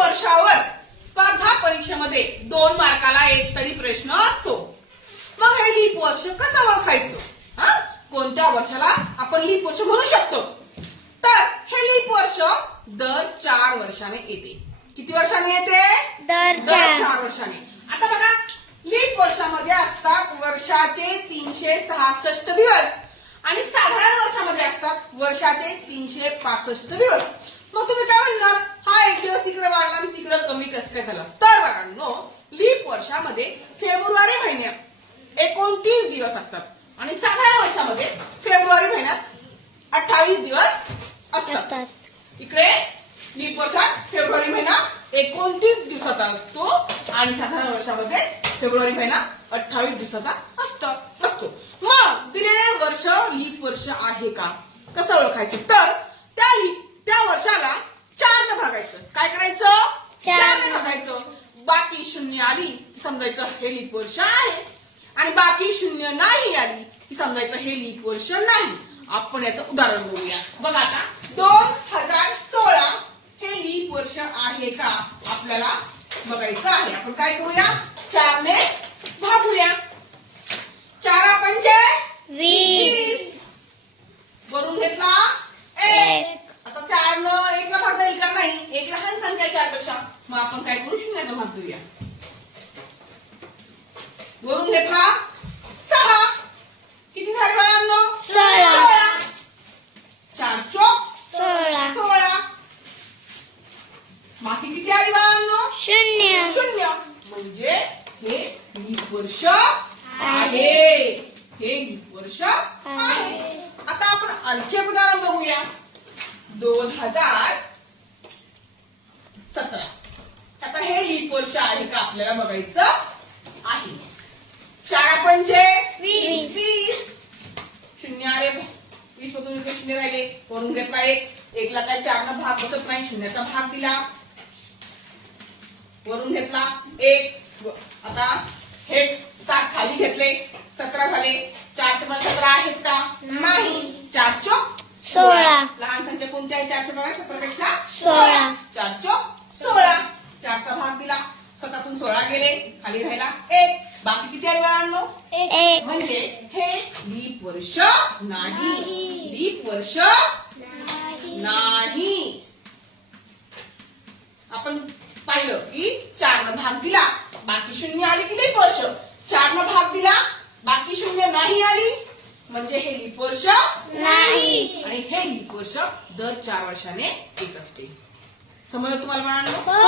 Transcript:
वर्षावर स्पर्धा परीक्षेमध्ये दोन मार्काला एक तरी प्रश्न असतो. मग हे लीप वर्ष कसं ओळखायचं? हा? कोणत्या वर्षाला आपण लीप वर्ष म्हणू शकतो? तर हे लीप वर्ष दर चार वर्षाने येते. किती वर्षाने येते? दर चार वर्षाने. आता बघा लीप वर्षामध्ये असतात वर्षाचे तीनशे सहासष्ट दिवस. आणि साधारण वर्षामध्ये असतात वर्षाचे तीनशे पासष्ट दिवस. मग तुम्ही काय म्हणणार? हा एक दिवस तिकडे वाढला आणि तिकडे कमी कसं काय झालं? तर बाळांनो लीप वर्षामध्ये फेब्रुवारी महिन्यात एकोणतीस दिवस असतात. आणि साधारण वर्षामध्ये फेब्रुवारी महिन्यात अठ्ठावीस दिवस असतात. असतात. इकडे लीप वर्षात फेब्रुवारी महिना एकोणतीस दिवसाचा असतो आणि साधारण वर्षामध्ये फेब्रुवारी महिना अठ्ठावीस दिवसाचा असतो. असतो. मग दिलेले वर्ष लीप वर्ष आहे का? कसं ओळखायचं? तर त्या वर्षाला चार न भागायचं. काय करायचं? चार. चार न भागायचं. बाकी शून्य आली की समजायचं हे लीप वर्ष आहे. आणि बाकी शून्य नाही आली की समजायचं हे लीप वर्ष नाही. आपण याचं उदाहरण बघूया. बघा आता दोन हजार सोळा हे लीप वर्ष आहे का? आपल्याला बघायचं आहे. आपण काय करूया? चारने भागूया चार पंचे वीस वरून घेतला एक आता चार न एकला भाग जाईल का नाही एक लहान संख्या चारपेक्षा मग आपण काय करू? शून्याचा भाग देऊया वरून घेतला? सहा. किती झाले बाळांनो? सोळा. चार चोक. सोळा. सोळा. बाकी किती आली बाळांनो? शून्य. शून्य. म्हणजे हे लीप वर्ष आहे. हे लीप वर्ष आहे. आता आपण आणखी एक उदाहरण बघूया. दोन हजार सतरा. हे वर्ष आहे का आपल्याला बघायचं आहे. चार पंचे वीस. शून्य आले वीस मधून शून्य राहिले. वरून घेतला एक. एकला काय चारनं भाग बसत नाही. शून्याचा भाग दिला. वरून घेतला एक. आता हे सात खाली घेतले. सतरा झाले. चारचे पण सतरा आहेत का? नाही. चार चोक सोळा. लहान संख्या कोणती आहे? चारच्या बघा सतरा पेक्षा सोळा. चार चोक सोळा चारचा भाग दिला सतरातून सोळा गेले खाली राहिला एक बाकी किती आहे बाळांनो? एक. म्हणजे हे लीप वर्ष नाही. लीप वर्ष नाही. आपण पाहिलं की चारनं भाग दिला बाकी शून्य आली की लीप वर्ष. चारनं भाग दिला बाकी शून्य नाही आली. म्हणजे हे लीप वर्ष नाही. आणि हे लीप वर्ष दर चार वर्षाने येत असते. समजलं तुम्हाला बाळांनो? हो.